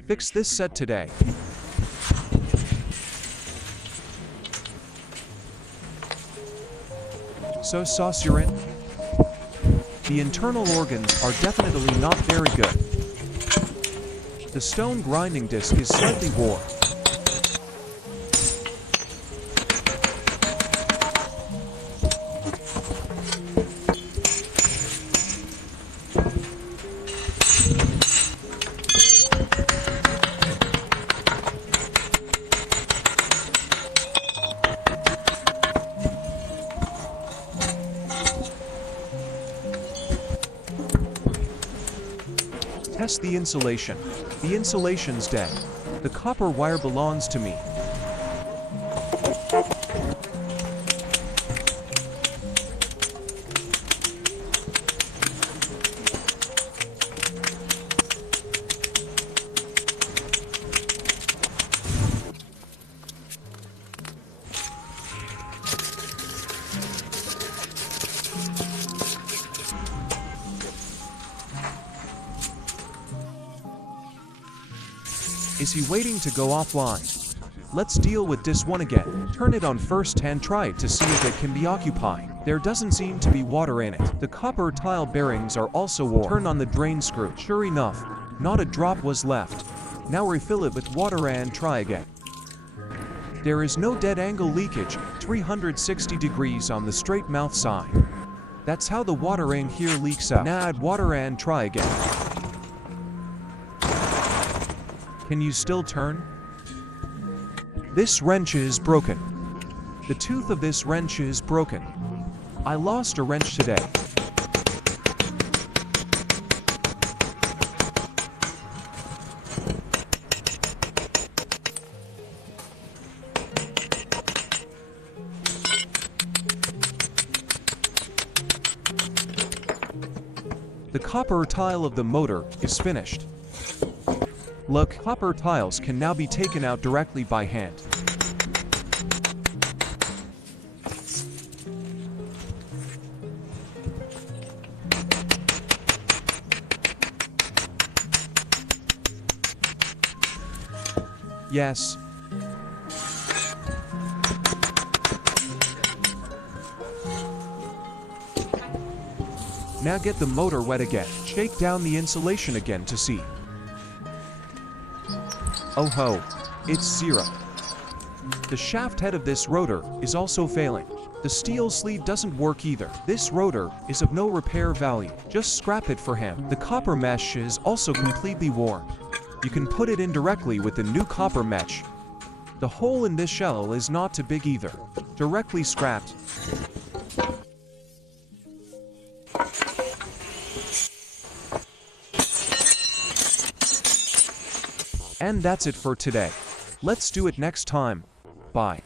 Fix this set today. So Saucerin? The internal organs are definitely not very good. The stone grinding disc is slightly worn. Test the insulation. The insulation's dead. The copper wire belongs to me. Is he waiting to go offline? Let's deal with this one again. Turn it on first and try it to see if it can be occupied. There doesn't seem to be water in it. The copper tile bearings are also worn. Turn on the drain screw. Sure enough, not a drop was left. Now refill it with water and try again. There is no dead angle leakage, 360 degrees on the straight mouth side. That's how the water in here leaks out. Now add water and try again. Can you still turn? This wrench is broken. The tooth of this wrench is broken. I lost a wrench today. The copper tile of the motor is finished. Look, copper tiles can now be taken out directly by hand. Yes. Now get the motor wet again. Shake down the insulation again to see. Oh ho, it's zero. The shaft head of this rotor is also failing. The steel sleeve doesn't work either. This rotor is of no repair value. Just scrap it for him. The copper mesh is also completely worn. You can put it in directly with the new copper mesh. The hole in this shell is not too big either. Directly scrapped. And that's it for today. Let's do it next time. Bye.